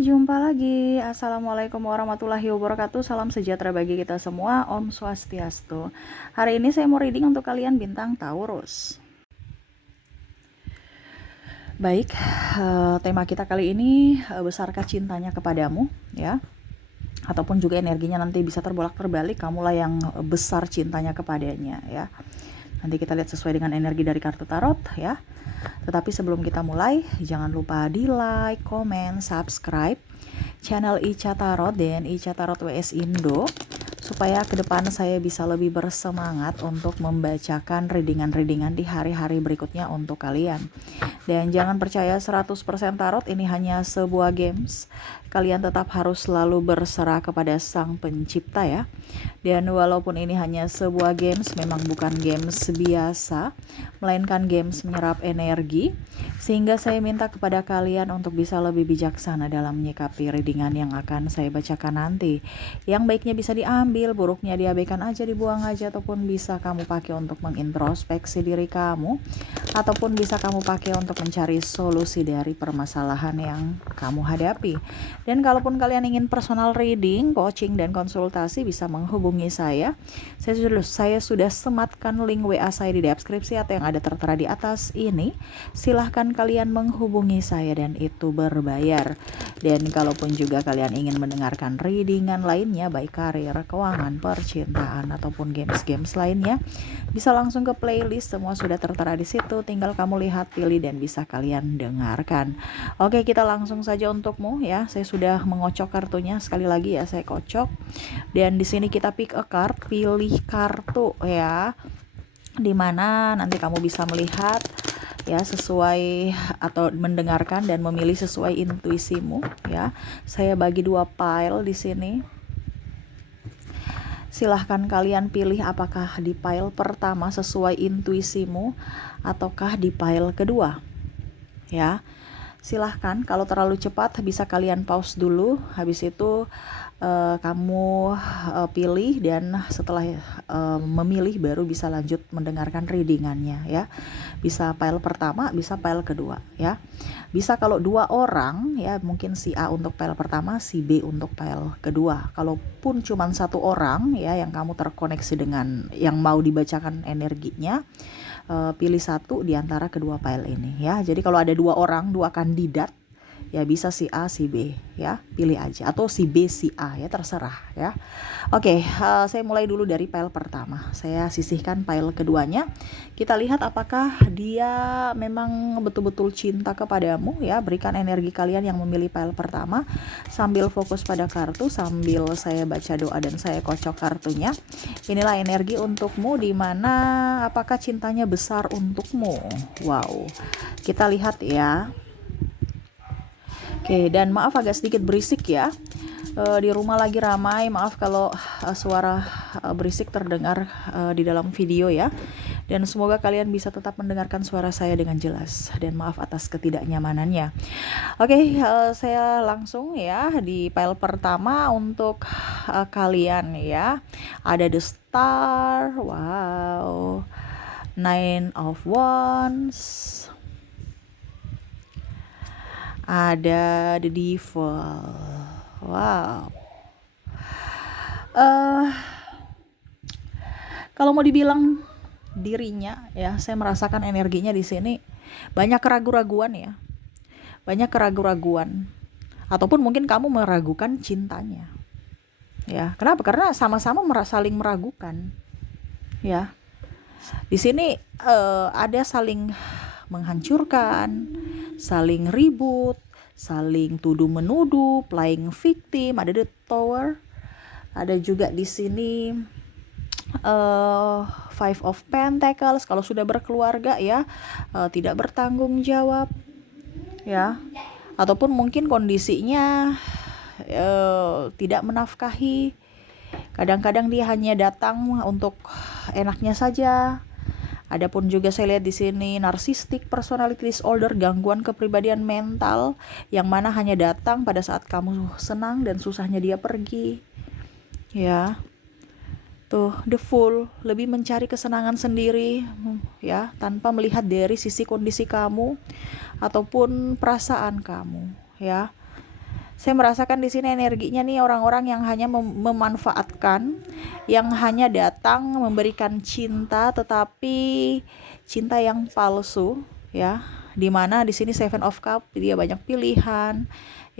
Jumpa lagi. Assalamualaikum warahmatullahi wabarakatuh. Salam sejahtera bagi kita semua. Om Swastiastu. Hari ini saya mau reading untuk kalian bintang Taurus. Baik, tema kita kali ini, besarkah cintanya kepadamu, ya? Ataupun juga energinya nanti bisa terbolak-terbalik, kamulah yang besar cintanya kepadanya, ya. Nanti kita lihat sesuai dengan energi dari kartu tarot, ya. Tetapi sebelum kita mulai, jangan lupa di like, komen, subscribe channel Ica Tarot dan Ica Tarot WS Indo, supaya ke depan saya bisa lebih bersemangat untuk membacakan readingan-readingan di hari-hari berikutnya untuk kalian. Dan jangan percaya 100% tarot ini hanya sebuah games. Kalian tetap harus selalu berserah kepada Sang Pencipta, ya. Dan walaupun ini hanya sebuah games, memang bukan games biasa, melainkan games menyerap energi, sehingga saya minta kepada kalian untuk bisa lebih bijaksana dalam menyikapi readingan yang akan saya bacakan nanti. Yang baiknya bisa diambil, buruknya diabaikan aja, dibuang aja, ataupun bisa kamu pakai untuk mengintrospeksi diri kamu, ataupun bisa kamu pakai untuk mencari solusi dari permasalahan yang kamu hadapi. Dan kalaupun kalian ingin personal reading, coaching, dan konsultasi, bisa menghubungi saya. Saya sudah sematkan link WA saya di deskripsi atau yang ada tertera di atas ini. Silahkan kalian menghubungi saya dan itu berbayar. Dan kalaupun juga kalian ingin mendengarkan readingan lainnya, baik karir, keuangan, percintaan, ataupun games-games lainnya, bisa langsung ke playlist, semua sudah tertera di situ. Tinggal kamu lihat, pilih, dan bisa kalian dengarkan. Oke, kita langsung saja untukmu, ya. Saya sudah mengocok kartunya, sekali lagi ya, saya kocok. Dan di sini kita pick a card, pilih kartu, ya, dimana nanti kamu bisa melihat, ya, sesuai atau mendengarkan dan memilih sesuai intuisimu, ya. Saya bagi 2 pile di sini. Silahkan kalian pilih apakah di pile pertama sesuai intuisimu ataukah di pile kedua, ya. Silahkan, kalau terlalu cepat bisa kalian pause dulu, habis itu kamu pilih, dan setelah memilih baru bisa lanjut mendengarkan readingannya, ya. Bisa pile pertama, bisa pile kedua, ya. Bisa kalau 2 orang, ya, mungkin si A untuk pile pertama, si B untuk pile kedua. Kalaupun cuma 1 orang, ya, yang kamu terkoneksi dengan yang mau dibacakan energinya, pilih 1 di antara kedua file ini, ya. Jadi kalau ada 2 orang, 2 kandidat, ya, bisa si A, si B, ya, pilih aja, atau si B, si A, ya, terserah, ya. Oke, saya mulai dulu dari file pertama. Saya sisihkan file keduanya. Kita lihat apakah dia memang betul-betul cinta kepadamu, ya. Berikan energi kalian yang memilih file pertama sambil fokus pada kartu, sambil saya baca doa dan saya kocok kartunya. Inilah energi untukmu, di mana apakah cintanya besar untukmu. Wow, kita lihat, ya. Oke, dan maaf agak sedikit berisik, ya. Di rumah lagi ramai, maaf kalau suara berisik terdengar di dalam video, ya. Dan semoga kalian bisa tetap mendengarkan suara saya dengan jelas, dan maaf atas ketidaknyamanannya. Oke, saya langsung, ya, di file pertama untuk kalian, ya. Ada the star, wow, 9 of wands, ada the devil, wow. Kalau mau dibilang dirinya, ya, saya merasakan energinya di sini banyak keraguan-raguan, ya. Banyak keraguan-raguan. Ataupun mungkin kamu meragukan cintanya. Ya, kenapa? Karena sama-sama saling meragukan. Ya. Di sini ada saling menghancurkan, saling ribut, saling tuduh menuduh, playing victim, ada the tower. Ada juga di sini Five of Pentacles, kalau sudah berkeluarga, ya, tidak bertanggung jawab, ya. Ataupun mungkin kondisinya tidak menafkahi. Kadang-kadang dia hanya datang untuk enaknya saja. Adapun juga saya lihat di sini narcissistic personality disorder, gangguan kepribadian mental, yang mana hanya datang pada saat kamu senang dan susahnya dia pergi, ya. Tuh, the fool, lebih mencari kesenangan sendiri, ya, tanpa melihat dari sisi kondisi kamu ataupun perasaan kamu, ya. Saya merasakan di sini energinya nih orang-orang yang hanya memanfaatkan, yang hanya datang memberikan cinta, tetapi cinta yang palsu, ya. Dimana di sini Seven of Cup dia banyak pilihan,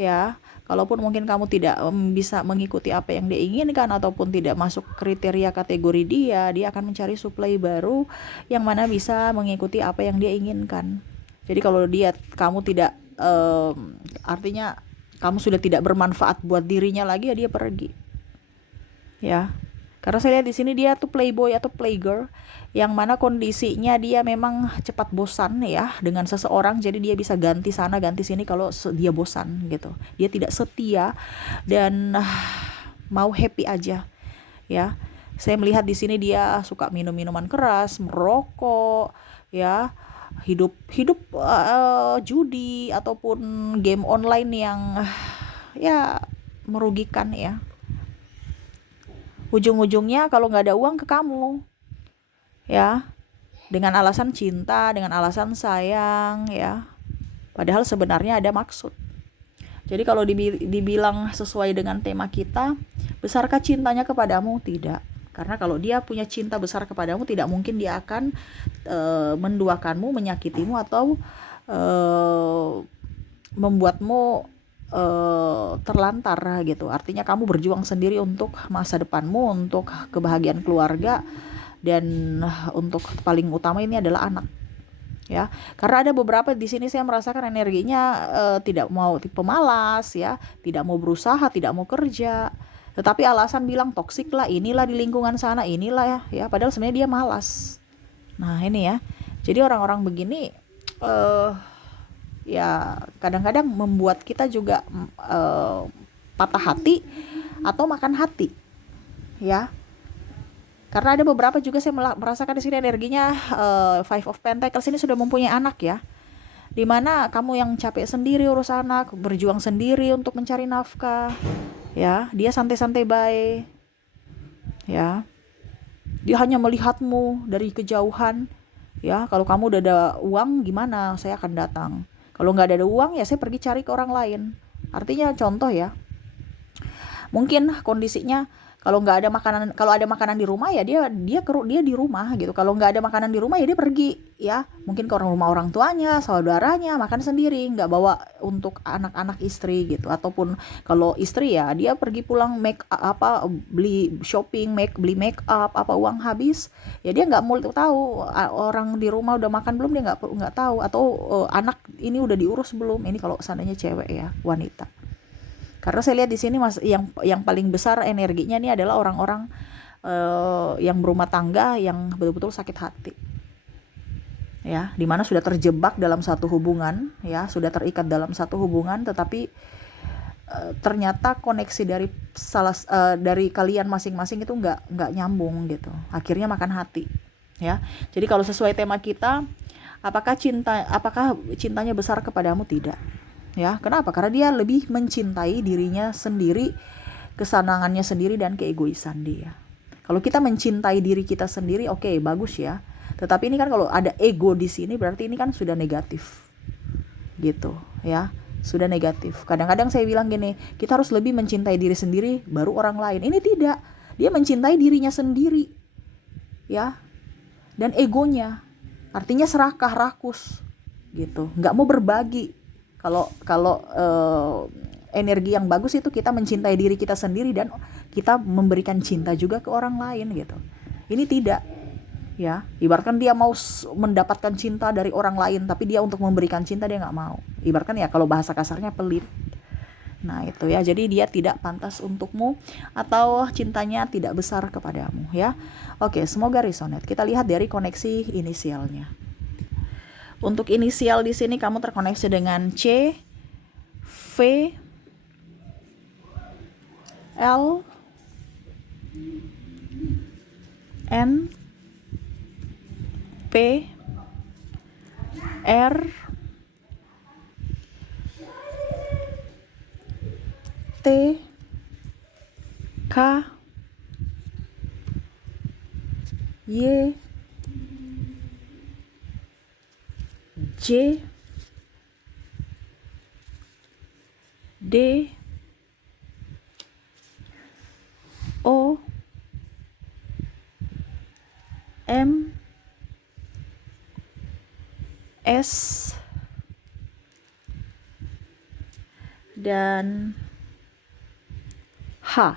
ya. Kalaupun mungkin kamu tidak bisa mengikuti apa yang dia inginkan ataupun tidak masuk kriteria kategori dia akan mencari supply baru yang mana bisa mengikuti apa yang dia inginkan. Jadi kalau kamu tidak artinya kamu sudah tidak bermanfaat buat dirinya lagi, ya dia pergi. Ya. Karena saya lihat di sini dia tuh playboy atau playgirl yang mana kondisinya dia memang cepat bosan ya dengan seseorang, jadi dia bisa ganti sana ganti sini kalau dia bosan gitu. Dia tidak setia dan mau happy aja ya. Saya melihat di sini dia suka minum minuman keras, merokok, ya, hidup hidup judi ataupun game online yang ya merugikan ya. Ujung-ujungnya kalau nggak ada uang ke kamu, ya, dengan alasan cinta, dengan alasan sayang, ya. Padahal sebenarnya ada maksud. Jadi kalau dibilang sesuai dengan tema kita, besarkah cintanya kepadamu? Tidak. Karena kalau dia punya cinta besar kepadamu, tidak mungkin dia akan menduakanmu, menyakitimu, atau membuatmu terlantar gitu. Artinya kamu berjuang sendiri untuk masa depanmu, untuk kebahagiaan keluarga, dan untuk paling utama ini adalah anak. Ya, karena ada beberapa di sini saya merasakan energinya tidak mau, pemalas ya, tidak mau berusaha, tidak mau kerja, tetapi alasan bilang toksik lah, inilah di lingkungan sana, inilah ya, padahal sebenarnya dia malas. Nah ini ya, jadi orang-orang begini ya kadang-kadang membuat kita juga patah hati atau makan hati ya. Karena ada beberapa juga saya merasakan di sini energinya Five of Pentacles ini sudah mempunyai anak ya. Dimana kamu yang capek sendiri urus anak, berjuang sendiri untuk mencari nafkah, ya. Dia santai-santai baik, ya. Dia hanya melihatmu dari kejauhan, ya. Kalau kamu udah ada uang, gimana? Saya akan datang. Kalau nggak ada uang, ya saya pergi cari ke orang lain. Artinya contoh ya, mungkin kondisinya kalau nggak ada makanan, kalau ada makanan di rumah ya dia di rumah gitu. Kalau nggak ada makanan di rumah ya dia pergi ya, mungkin ke rumah orang tuanya, saudaranya, makan sendiri, nggak bawa untuk anak-anak istri gitu. Ataupun kalau istri ya dia pergi pulang beli shopping, beli make up, uang habis ya dia nggak mau tahu orang di rumah udah makan belum, dia nggak tahu, atau anak ini udah diurus belum. Ini kalau seandainya cewek ya, wanita. Karena saya lihat di sini yang paling besar energinya ini adalah orang-orang yang berumah tangga yang betul-betul sakit hati. Ya, dimana sudah terjebak dalam satu hubungan, ya, sudah terikat dalam satu hubungan, tetapi ternyata koneksi dari kalian masing-masing itu nggak nyambung gitu. Akhirnya makan hati, ya. Jadi kalau sesuai tema kita, apakah cintanya besar kepadamu? Tidak. Ya, kenapa? Karena dia lebih mencintai dirinya sendiri, kesenangannya sendiri, dan keegoisan dia. Kalau kita mencintai diri kita sendiri, oke, bagus ya. Tetapi ini kan kalau ada ego di sini berarti ini kan sudah negatif. Gitu, ya. Sudah negatif. Kadang-kadang saya bilang gini, kita harus lebih mencintai diri sendiri baru orang lain. Ini tidak. Dia mencintai dirinya sendiri. Ya. Dan egonya. Artinya serakah, rakus. Gitu. Nggak mau berbagi. Kalau energi yang bagus itu kita mencintai diri kita sendiri dan kita memberikan cinta juga ke orang lain gitu. Ini tidak, ya. Ibaratkan dia mau mendapatkan cinta dari orang lain, tapi dia untuk memberikan cinta dia nggak mau. Ibaratkan ya kalau bahasa kasarnya pelit. Nah itu ya, jadi dia tidak pantas untukmu atau cintanya tidak besar kepadamu ya. Oke, semoga resonate. Kita lihat dari koneksi inisialnya. Untuk inisial di sini kamu terkoneksi dengan C, V, L, N, P, R, T, K, Y, J, D, S, dan H.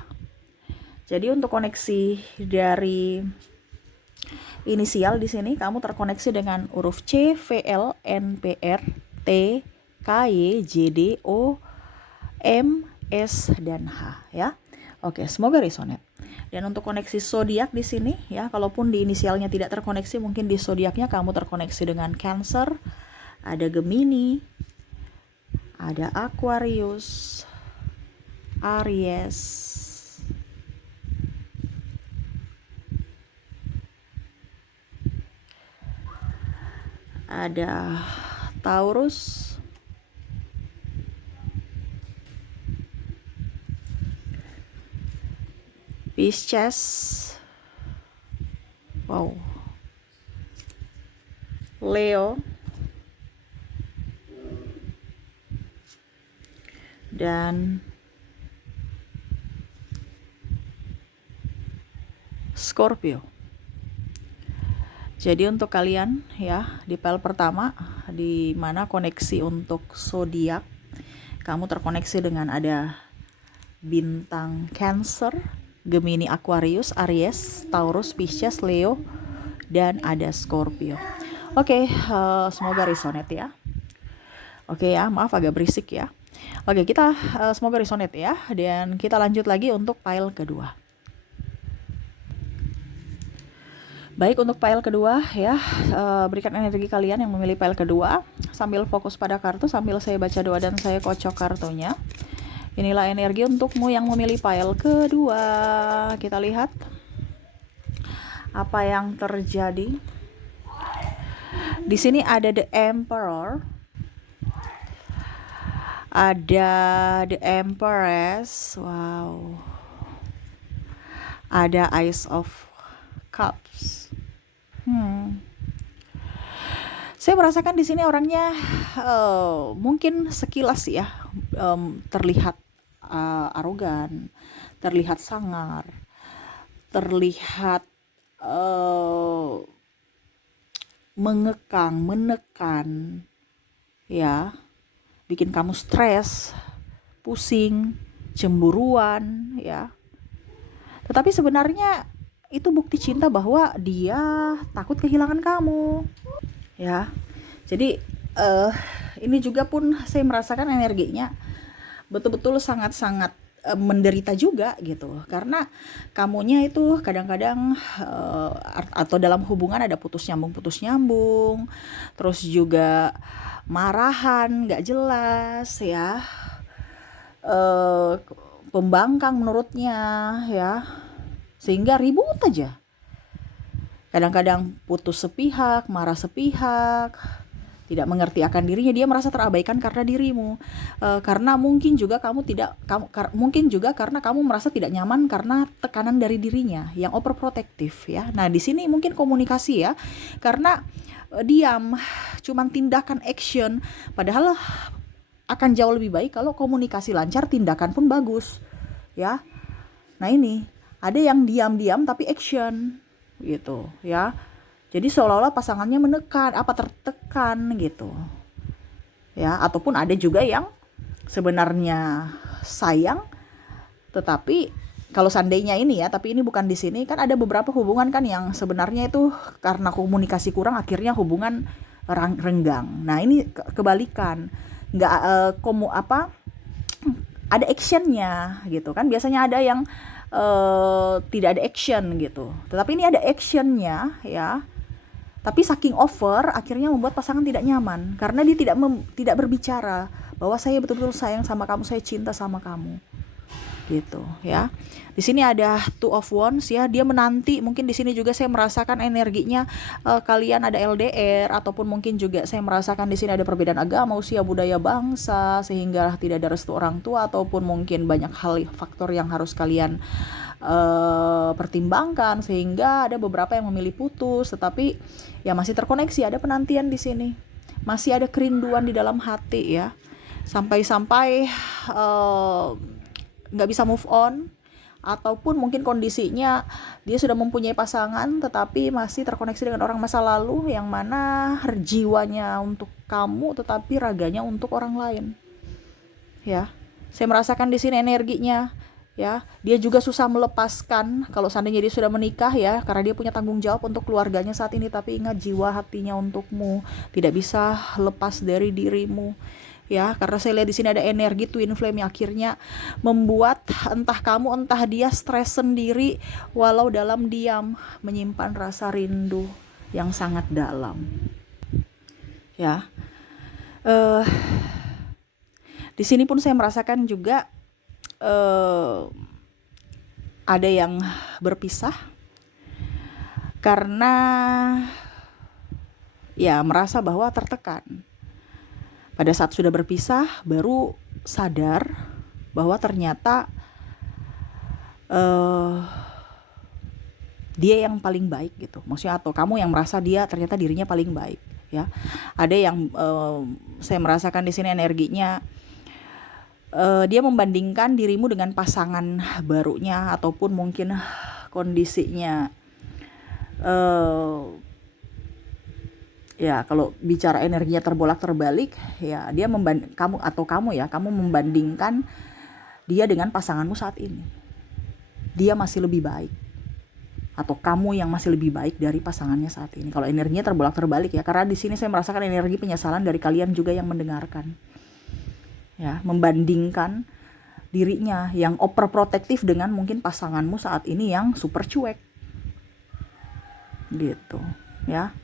Jadi untuk koneksi dari inisial di sini kamu terkoneksi dengan huruf C, V, L, N, P, R, T, K, Y, J, D, O, M, S, dan H ya. Oke, semoga resonate. Dan untuk koneksi zodiak di sini ya, kalaupun di inisialnya tidak terkoneksi, mungkin di zodiaknya kamu terkoneksi dengan Cancer, ada Gemini, ada Aquarius, Aries, ada Taurus, Pisces, wow, Leo, dan Scorpio. Jadi untuk kalian ya, di file pertama di mana koneksi untuk zodiak, kamu terkoneksi dengan ada bintang Cancer, Gemini, Aquarius, Aries, Taurus, Pisces, Leo, dan ada Scorpio. Oke, semoga resonate ya. Oke ya, maaf agak berisik ya. Oke, kita semoga resonate ya. Dan kita lanjut lagi untuk file kedua. Baik, untuk file kedua ya, berikan energi kalian yang memilih file kedua sambil fokus pada kartu, sambil saya baca doa dan saya kocok kartunya. Inilah energi untukmu yang memilih file kedua. Kita lihat apa yang terjadi. Di sini ada The Emperor, ada The Empress, wow, ada Ace of Cups. Saya merasakan di sini orangnya mungkin sekilas ya terlihat arogan, terlihat sangar, terlihat mengekang, menekan, ya, bikin kamu stres, pusing, cemburuan, ya. Tetapi sebenarnya itu bukti cinta bahwa dia takut kehilangan kamu, ya. Jadi ini juga pun saya merasakan energinya betul-betul sangat-sangat menderita juga gitu, karena kamunya itu kadang-kadang atau dalam hubungan ada putus nyambung, terus juga marahan nggak jelas ya, pembangkang menurutnya ya, sehingga ribut aja. Kadang-kadang putus sepihak, marah sepihak, tidak mengerti akan dirinya, dia merasa terabaikan karena dirimu, karena mungkin juga mungkin juga karena kamu merasa tidak nyaman karena tekanan dari dirinya yang overprotective ya. Nah di sini mungkin komunikasi ya, karena diam, cuman tindakan action, padahal akan jauh lebih baik kalau komunikasi lancar, tindakan pun bagus ya. Nah ini ada yang diam-diam tapi action gitu ya. Jadi seolah-olah pasangannya menekan, tertekan gitu. Ya, ataupun ada juga yang sebenarnya sayang, tetapi kalau seandainya ini ya, tapi ini bukan di sini, kan ada beberapa hubungan kan yang sebenarnya itu karena komunikasi kurang akhirnya hubungan renggang. Nah, ini kebalikan. Nggak ada actionnya gitu kan. Biasanya ada yang tidak ada action gitu. Tetapi ini ada actionnya ya. Tapi saking over akhirnya membuat pasangan tidak nyaman karena dia tidak berbicara bahwa saya betul-betul sayang sama kamu, saya cinta sama kamu. Gitu ya. Di sini ada Two of Wands ya, dia menanti, mungkin di sini juga saya merasakan energinya kalian ada LDR, ataupun mungkin juga saya merasakan di sini ada perbedaan agama, usia, budaya, bangsa, sehingga tidak ada restu orang tua, ataupun mungkin banyak hal faktor yang harus kalian pertimbangkan sehingga ada beberapa yang memilih putus, tetapi ya masih terkoneksi, ada penantian di sini, masih ada kerinduan di dalam hati ya, sampai-sampai nggak bisa move on, ataupun mungkin kondisinya dia sudah mempunyai pasangan tetapi masih terkoneksi dengan orang masa lalu yang mana jiwanya untuk kamu tetapi raganya untuk orang lain. Ya, saya merasakan di sini energinya. Ya, dia juga susah melepaskan kalau seandainya dia sudah menikah ya, karena dia punya tanggung jawab untuk keluarganya saat ini, tapi ingat jiwa hatinya untukmu, tidak bisa lepas dari dirimu. Ya, karena saya lihat di sini ada energi twin flame yang akhirnya membuat entah kamu entah dia stres sendiri walau dalam diam menyimpan rasa rindu yang sangat dalam. Ya. Di sini pun saya merasakan juga ada yang berpisah karena ya merasa bahwa tertekan. Pada saat sudah berpisah baru sadar bahwa ternyata dia yang paling baik gitu. Maksudnya atau kamu yang merasa dia ternyata dirinya paling baik ya. Ada yang saya merasakan di sini energinya dia membandingkan dirimu dengan pasangan barunya ataupun mungkin kondisinya ya kalau bicara energinya terbolak-terbalik ya dia kamu membandingkan dia dengan pasanganmu saat ini. Dia masih lebih baik atau kamu yang masih lebih baik dari pasangannya saat ini. Kalau energinya terbolak-terbalik ya, karena di sini saya merasakan energi penyesalan dari kalian juga yang mendengarkan. Ya, membandingkan dirinya yang overprotective dengan mungkin pasanganmu saat ini yang super cuek. Gitu, ya.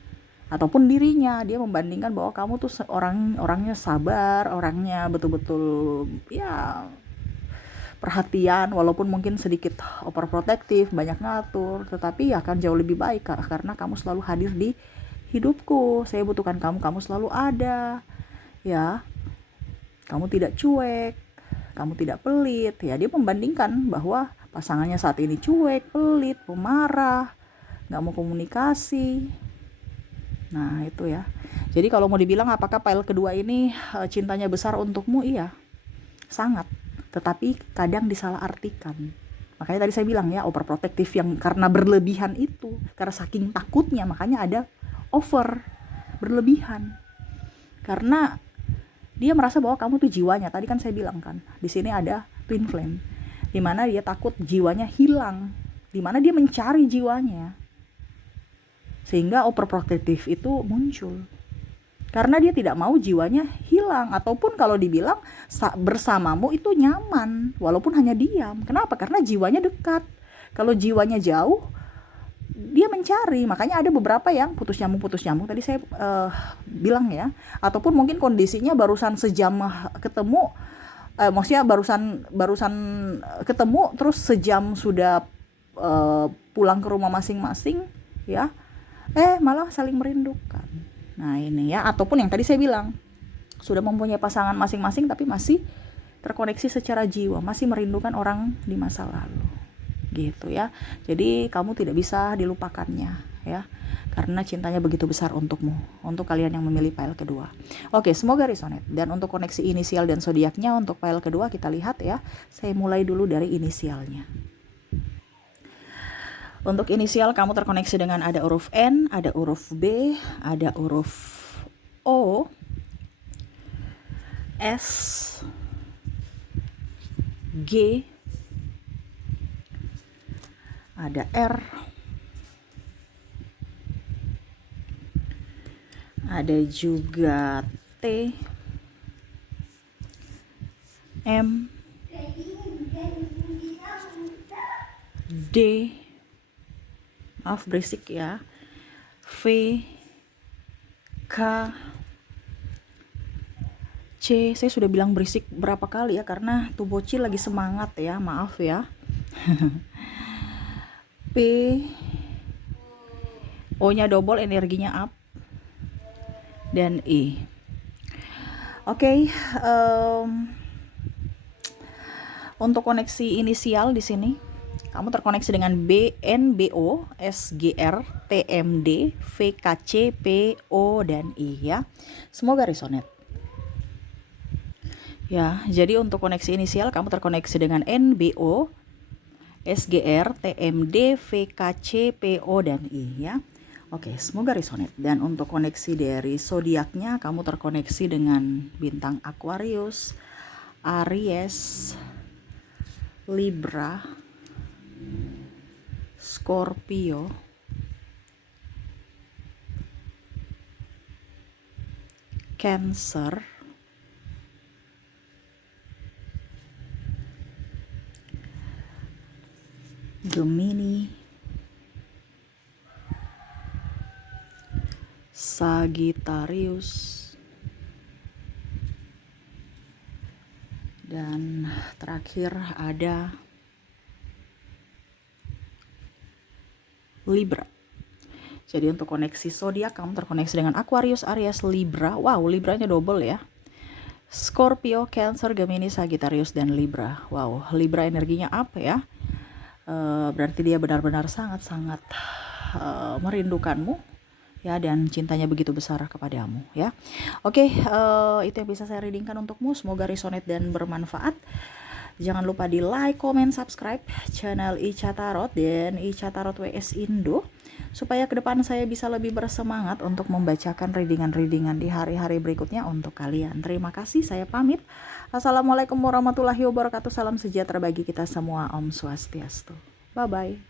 Ataupun dirinya, dia membandingkan bahwa kamu tuh orangnya sabar, orangnya betul-betul ya perhatian walaupun mungkin sedikit overprotective, banyak ngatur, tetapi ya akan jauh lebih baik karena kamu selalu hadir di hidupku. Saya butuhkan kamu, kamu selalu ada. Ya. Kamu tidak cuek, kamu tidak pelit. Ya, dia membandingkan bahwa pasangannya saat ini cuek, pelit, pemarah, gak mau komunikasi. Nah itu ya. Jadi kalau mau dibilang apakah pile kedua ini cintanya besar untukmu? Iya, sangat. Tetapi kadang disalahartikan. Makanya tadi saya bilang ya, overprotective yang karena berlebihan itu, karena saking takutnya makanya ada over, berlebihan. Karena dia merasa bahwa kamu tuh jiwanya. Tadi kan saya bilang kan, di sini ada twin flame, dimana dia takut jiwanya hilang, dimana dia mencari jiwanya, sehingga overprotective itu muncul. Karena dia tidak mau jiwanya hilang, ataupun kalau dibilang bersamamu itu nyaman, walaupun hanya diam. Kenapa? Karena jiwanya dekat. Kalau jiwanya jauh, dia mencari. Makanya ada beberapa yang putus nyambung tadi saya bilang ya, ataupun mungkin kondisinya barusan sejam ketemu, maksudnya barusan ketemu terus sejam sudah pulang ke rumah masing-masing ya, malah saling merindukan. Nah ini ya, ataupun yang tadi saya bilang sudah mempunyai pasangan masing-masing tapi masih terkoneksi secara jiwa, masih merindukan orang di masa lalu. Gitu ya. Jadi kamu tidak bisa dilupakannya ya, karena cintanya begitu besar untukmu, untuk kalian yang memilih pile kedua. Oke, semoga resonate. Dan untuk koneksi inisial dan zodiaknya untuk pile kedua kita lihat ya. Saya mulai dulu dari inisialnya. Untuk inisial kamu terkoneksi dengan ada huruf N, ada huruf B, ada huruf O, S, G, ada R, ada juga T, M, D, maaf berisik ya, V, K, C. Saya sudah bilang berisik berapa kali ya, karena tuh bocil lagi semangat ya, maaf ya. P, O-nya double, energinya up, dan E. Oke, untuk koneksi inisial di sini, kamu terkoneksi dengan B, N, B, O, S, G, R, T, M, D, V, K, C, P, O, dan I ya. Semoga resonate. Ya, jadi untuk koneksi inisial kamu terkoneksi dengan N, B, O, SGR, TMD, VKC, PO, dan I ya. Oke, semoga resonate. Dan untuk koneksi dari zodiaknya, kamu terkoneksi dengan bintang Aquarius, Aries, Libra, Scorpio, Cancer, Gemini, Sagittarius, dan terakhir ada Libra. Jadi untuk koneksi zodiak kamu terkoneksi dengan Aquarius, Aries, Libra. Wow, Libranya double ya. Scorpio, Cancer, Gemini, Sagittarius, dan Libra. Wow, Libra energinya apa ya? Berarti dia benar-benar sangat-sangat merindukanmu ya, dan cintanya begitu besar kepadamu ya. Oke, itu yang bisa saya readingkan untukmu. Semoga resonate dan bermanfaat. Jangan lupa di like, comment, subscribe channel Ica Tarot dan Ica Tarot WS Indo, supaya ke depan saya bisa lebih bersemangat untuk membacakan readingan-readingan di hari-hari berikutnya untuk kalian. Terima kasih, saya pamit. Assalamualaikum warahmatullahi wabarakatuh. Salam sejahtera bagi kita semua. Om Swastiastu. Bye-bye.